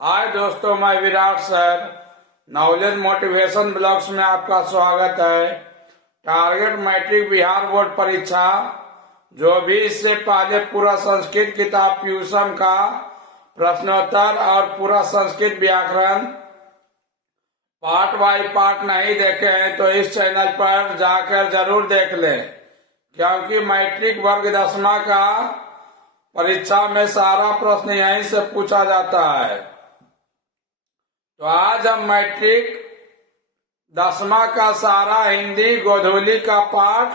हाय दोस्तों, मैं Virat sir knowledge motivation blogs में आपका स्वागत है। टारगेट मैट्रिक बिहार बोर्ड परीक्षा जो भी इससे पहले पूरा संस्कृत किताब ट्यूशन का प्रश्नोत्तर और पूरा संस्कृत व्याकरण पार्ट बाय पार्ट नहीं देखे हैं तो इस चैनल पर जाकर जरूर देख लें, क्योंकि मैट्रिक वर्ग 10वां का परीक्षा में सारा प्रश्न यहीं से पूछा जाता है। तो आज हम मैट्रिक 10वां का सारा हिंदी गोधूली का पाठ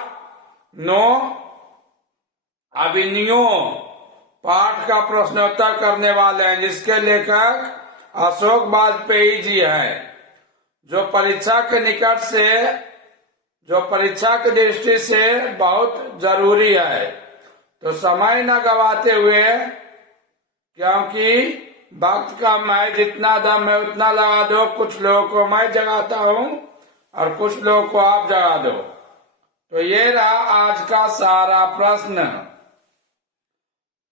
9 अभिनयों पाठ का प्रश्नोत्तर करने वाले हैं, जिसके लेखक अशोक वाजपेयी जी हैं, जो परीक्षा की दृष्टि से बहुत जरूरी है। तो समय न गवाते हुए, क्योंकि वक्त का मैं जितना दम है उतना लगा दो, कुछ लोगों को मैं जगाता हूँ और कुछ लोगों को आप जगा दो। तो ये रहा आज का सारा प्रश्न।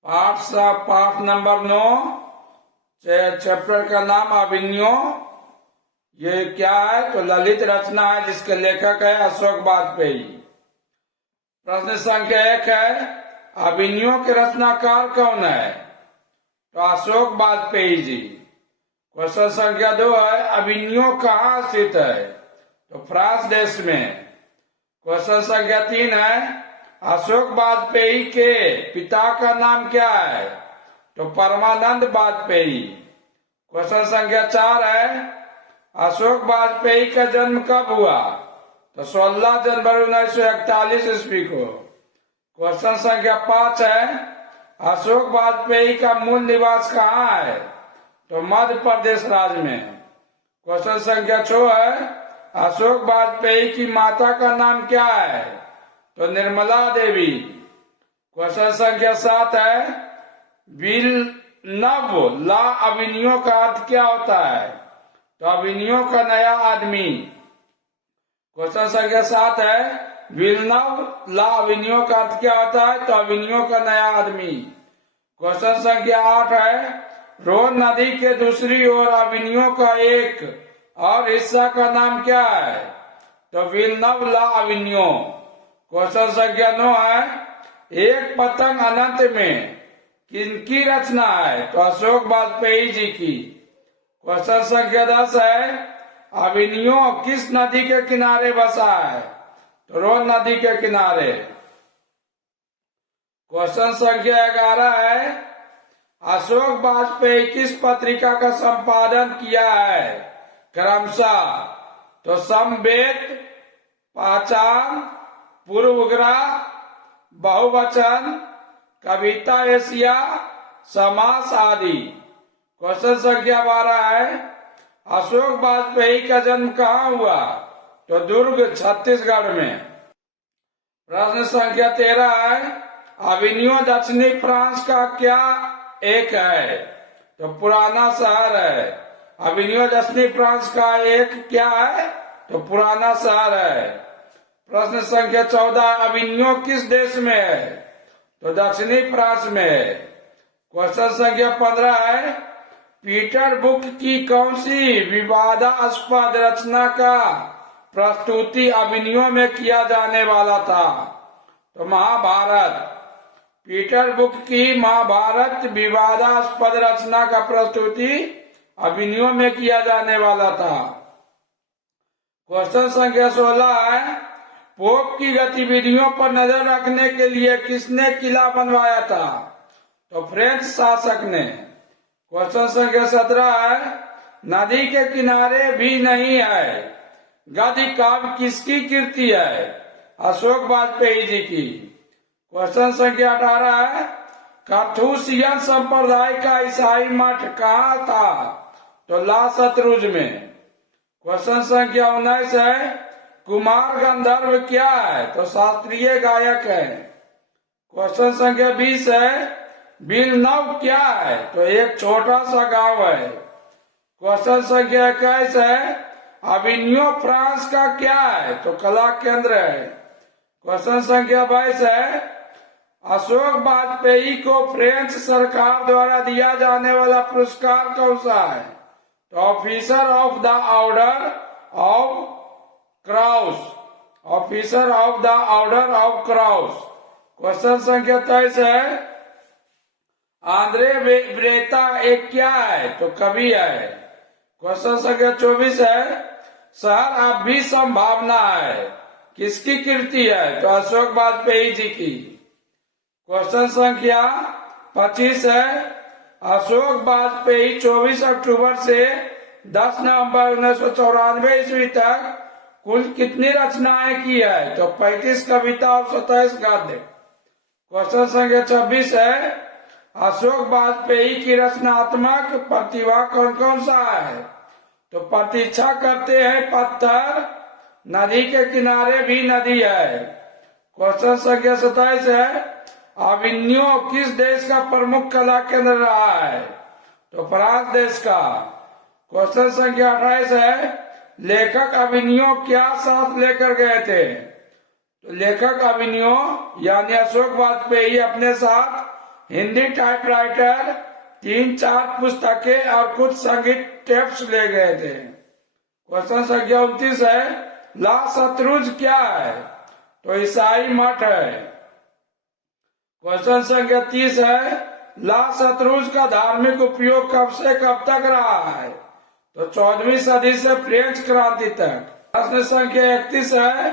पाठ नंबर 9, चैप्टर का नाम अभिनयों। ये क्या है? तो ललित रचना है, जिसके लेखक है अशोक वाजपेयी। प्रश्न संख्या 1 है, अभिनयों के रचनाकार कौन है? तो अशोक वाजपेयी जी। क्वेश्चन संख्या 2 है, अभिनयों कहाँ स्थित है? तो फ्रांस देश में। क्वेश्चन संख्या 3 है, अशोक वाजपेयी के पिता का नाम क्या है? तो परमानंद वाजपेयी। क्वेश्चन संख्या 4 है, अशोक वाजपेयी का जन्म कब हुआ? तो 16 जनवरी 1941 ईस्वी को। क्वेश्चन संख्या 5 है, अशोक वाजपेयी का मूल निवास कहाँ है? तो मध्य प्रदेश राज्य में। क्वेश्चन संख्या 6 है, अशोक वाजपेयी की माता का नाम क्या है? तो निर्मला देवी। क्वेश्चन संख्या 7 है, विलनव ला अभिनयों का अर्थ क्या होता है? तो अभिनयों का नया आदमी। क्वेश्चन संख्या 7 है, विलनव ला अभिनयों का अर्थ क्या होता है? तो अभिनयों का नया आदमी। क्वेश्चन संख्या 8 है, रोन नदी के दूसरी ओर अभिनयों का एक और हिस्सा का नाम क्या है? तो विलनव ला अभिनयों। क्वेश्चन संख्या 9 है, एक पतंग अनंत में किनकी रचना है? तो अशोक वाजपेयी जी की। क्वेश्चन संख्या 10 है, अभिनयों किस नदी के किनारे बसा है? तो रोन नदी के किनारे। क्वेश्चन संख्या 11 है, अशोक वाजपेयी किस पत्रिका का संपादन किया है? क्रमशः तो समवेत, पहचान, पूर्वग्रह, बहुवचन, कविता एशिया, समास आदि। क्वेश्चन संख्या 12 है, अशोक वाजपेयी का जन्म कहाँ हुआ? तो दुर्ग छत्तीसगढ़ में। प्रश्न संख्या 13 है, अभिनयों दक्षिणी फ्रांस का क्या एक है? तो पुराना शहर है। अभिनयों दक्षिणी फ्रांस का एक क्या है? तो पुराना शहर है। प्रश्न संख्या 14, अभिनयों किस देश में है? तो दक्षिणी फ्रांस में है। क्वेश्चन संख्या 15 है, पीटर बुक की कौन सी विवादास्पद रचना का प्रस्तुति अभिनयों में किया जाने वाला था? तो महाभारत। पीटर बुक की महाभारत विवादास्पद रचना का प्रस्तुति अभिनयों में किया जाने वाला था। क्वेश्चन संख्या 16 है, पोप की गतिविधियों पर नजर रखने के लिए किसने किला बनवाया था? तो फ्रेंच शासक ने। क्वेश्चन संख्या 17 है, नदी के किनारे भी नहीं है गद्य काव्य किसकी कृति है? अशोक वाजपेयी जी की। क्वेश्चन संख्या 18 है, कार्थूसियन संप्रदाय का ईसाई मठ कहाँ था? तो ला शत्रुज में। क्वेश्चन संख्या 19 है, कुमार गंधर्व क्या है? तो शास्त्रीय गायक है। क्वेश्चन संख्या 20 है, विलनव क्या है? तो एक छोटा सा गांव है। क्वेश्चन संख्या 21 है, अभिनयों फ्रांस का क्या है? तो कला केंद्र है। क्वेश्चन संख्या 22 है, अशोक वाजपेयी को फ्रेंच सरकार द्वारा दिया जाने वाला पुरस्कार कौन सा है? तो officer of the order of cross, officer of the order of cross. Question संख्या 23 है, आंद्रे ब्रेता एक क्या है? तो कवि है। क्वेश्चन संख्या 24 है, शहर अब भी संभावना है, किसकी कृति है? तो अशोक वाजपेयी जी की। क्वेश्चन संख्या 25 है, अशोक वाजपेयी 24 अक्टूबर से 10 नवंबर 1994 ईस्वी तक कुल कितनी रचनाएं की है? तो 35 कविता और 27 गद्य। क्वेश्चन संख्या 26 है, अशोक वाजपेयी की रचनात्मक प्रतिभा कौन कौन सा है? तो प्रतीक्षा करते हैं पत्थर, नदी के किनारे भी नदी है। क्वेश्चन संख्या 27 है, अविन्यो किस देश का प्रमुख कला केंद्र रहा है? तो फ्रांस देश का। क्वेश्चन संख्या 28 है, लेखक अविन्यो क्या साथ लेकर गए थे? तो लेखक अविन्यो यानी अशोक वाजपेयी अपने साथ हिंदी टाइपराइटर, 3-4 पुस्तकें और कुछ संगीत टेप्स ले गए थे। क्वेश्चन संख्या 29 है, ला शत्रुज क्या है? तो ईसाई मठ है। क्वेश्चन संख्या 30 है, ला शत्रुज का धार्मिक उपयोग कब से कब तक रहा है? तो 14वीं सदी से फ्रेंच क्रांति तक। प्रश्न संख्या 31 है,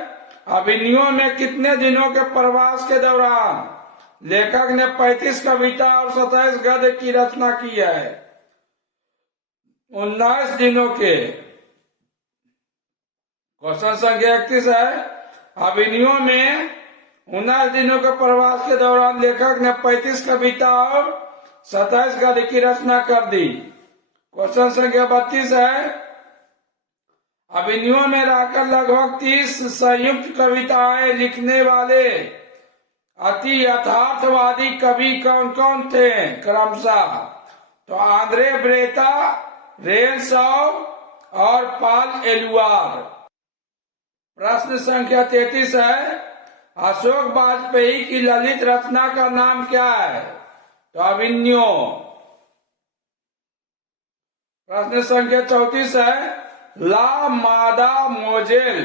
अविन्यो में कितने दिनों के प्रवास के दौरान लेखक ने 35 कविता और 27 गद्य की रचना की है? 19 दिनों के। क्वेश्चन संख्या 31 है, अविन्यो में 19 दिनों के प्रवास के दौरान लेखक ने 35 कविता और 27 गद्य की रचना कर दी। क्वेश्चन संख्या 32 है, अविन्यो में रहकर लगभग 30 संयुक्त कविताएं लिखने वाले अति यथार्थवादी कवि कौन कौन थे क्रमशः? तो आंद्रे ब्रेता, रेनसॉ और पाल एलुआर। प्रश्न संख्या 33 है, अशोक वाजपेयी की ललित रचना का नाम क्या है? तो अविन्यो। प्रश्न संख्या 34 है, ला मादा मोजेल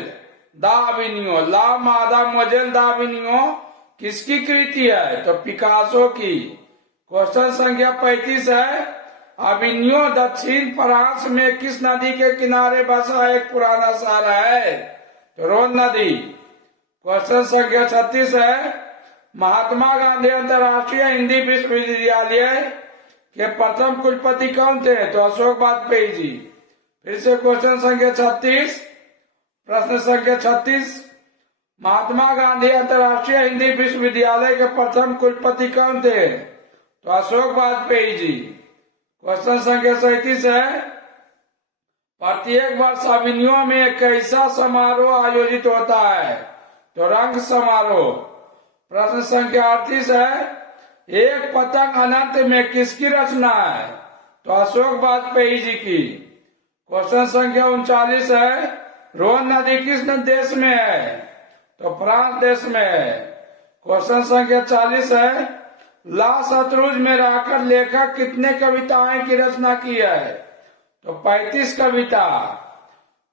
दा अविन्यो, ला मादा मोजेल दा अविन्यो किसकी कृति है? तो पिकासो की। क्वेश्चन संख्या 35 है, अविन्यो दक्षिण फ्रांस में किस नदी के किनारे बसा एक पुराना शहर है? तो रोन नदी। क्वेश्चन संख्या 36 है, महात्मा गांधी अंतर्राष्ट्रीय हिंदी विश्वविद्यालय के प्रथम कुलपति कौन थे? तो अशोक वाजपेयी जी। फिर से क्वेश्चन संख्या 36, प्रश्न संख्या 36, महात्मा गांधी अंतर्राष्ट्रीय हिंदी विश्वविद्यालय के प्रथम कुलपति कौन थे? तो अशोक वाजपेयी जी। क्वेश्चन संख्या 37 है, प्रत्येक वर्ष अविन्यो में कैसा समारोह आयोजित होता है? तो रंग समारोह। प्रश्न संख्या 38 है, एक पतंग अनंत में किसकी रचना है? तो अशोक वाजपेयी जी की। क्वेश्चन संख्या 39 है, रोन नदी किस देश में है? तो फ्रांस देश में है। क्वेश्चन संख्या 40 है, ला शत्रुज में रहकर लेखक कितने कविताएं की रचना की है? तो 35 कविता।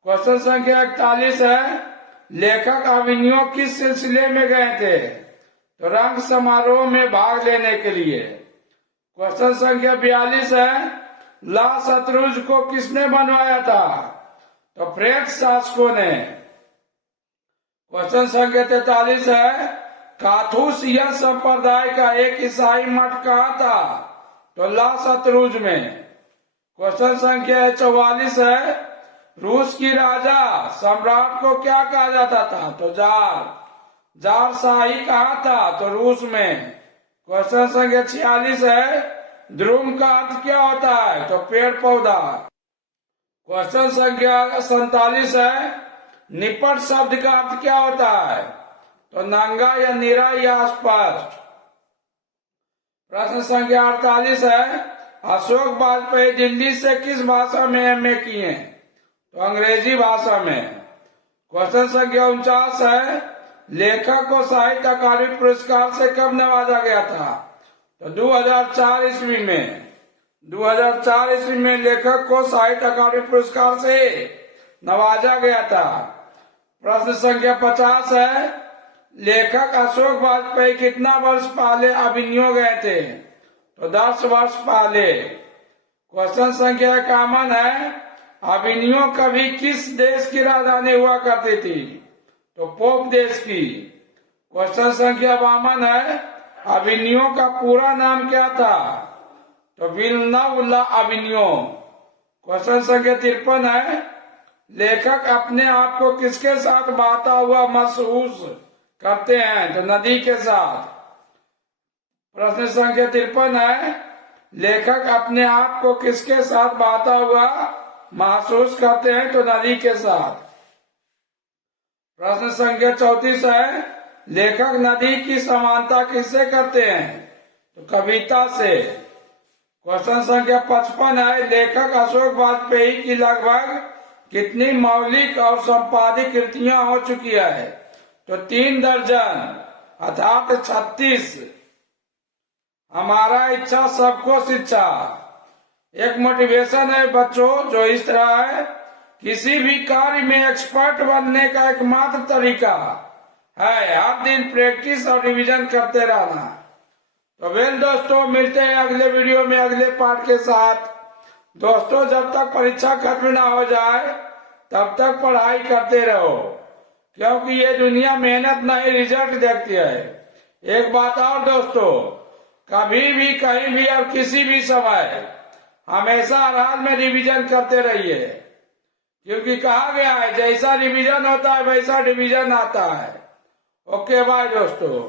क्वेश्चन संख्या 41 है, लेखक अविन्यो किस सिलसिले में गए थे? तो रंग समारोह में भाग लेने के लिए। क्वेश्चन संख्या 42 है, ला शत्रुज को किसने बनवाया था? तो फ्रेंच शासकों ने। क्वेश्चन संख्या 43 है, काथूसियन संप्रदाय का एक ईसाई मठ कहाँ था? तो ला शत्रुज में। क्वेश्चन संख्या 44 है, रूस की राजा सम्राट को क्या कहा जाता था? तो जार। जार शाही कहाँ था? तो रूस में। क्वेश्चन संख्या 46 है, ध्रुव का अर्थ क्या होता है? तो पेड़ पौधा। क्वेश्चन संख्या 47 है, निपट शब्द का अर्थ क्या होता है? तो नंगा या निरा या स्पष्ट। प्रश्न संख्या 48 है, अशोक वाजपेयी दिल्ली से किस भाषा में एमए किए? तो अंग्रेजी भाषा में। क्वेश्चन संख्या 49 है, लेखक को साहित्य अकादमी पुरस्कार से कब नवाजा गया था? तो 2004 ईस्वी में। 2004 ईस्वी में लेखक को साहित्य अकादमी पुरस्कार से नवाजा गया था। प्रश्न संख्या 50 है, लेखक अशोक वाजपेयी कितना वर्ष पहले अभिनय गए थे? तो 10 वर्ष पहले। क्वेश्चन संख्या 51 है, अभिनय कभी किस देश की राजधानी हुआ करती थी? तो पोप देश की। क्वेश्चन संख्या 52 है, अभिनय का पूरा नाम क्या था? तो विल्नव ला अभिनय। क्वेश्चन संख्या 53 है, लेखक अपने आप को किसके साथ बहता हुआ महसूस करते हैं? तो नदी के साथ। प्रश्न संख्या 53 है, लेखक अपने आप को किसके साथ बहता हुआ महसूस करते हैं? तो नदी के साथ। प्रश्न संख्या 34 है, लेखक नदी की समानता किससे करते हैं? तो कविता से। क्वेश्चन संख्या 55 है, लेखक अशोक वाजपेयी की लगभग कितनी मौलिक और संपादित कृतियां हो चुकी है? तो 3 दर्जन अर्थात 36। हमारा इच्छा सबको शिक्षा एक मोटिवेशन है बच्चों, जो इस तरह है, किसी भी कार्य में एक्सपर्ट बनने का एकमात्र तरीका है हर दिन प्रैक्टिस और रिवीजन करते रहना। तो वेल दोस्तों, मिलते हैं अगले वीडियो में अगले पार्ट के साथ। दोस्तों, जब तक परीक्षा खत्म ना हो जाए तब तक पढ़ाई करते रहो, क्योंकि ये दुनिया मेहनत नहीं रिजल्ट देखती है। एक बात और दोस्तों, कभी भी कहीं भी और किसी भी समय हमेशा हर हाल में रिवीजन करते रहिए, क्योंकि कहा गया है जैसा रिवीजन होता है वैसा डिवीजन आता है। ओके बाय दोस्तों।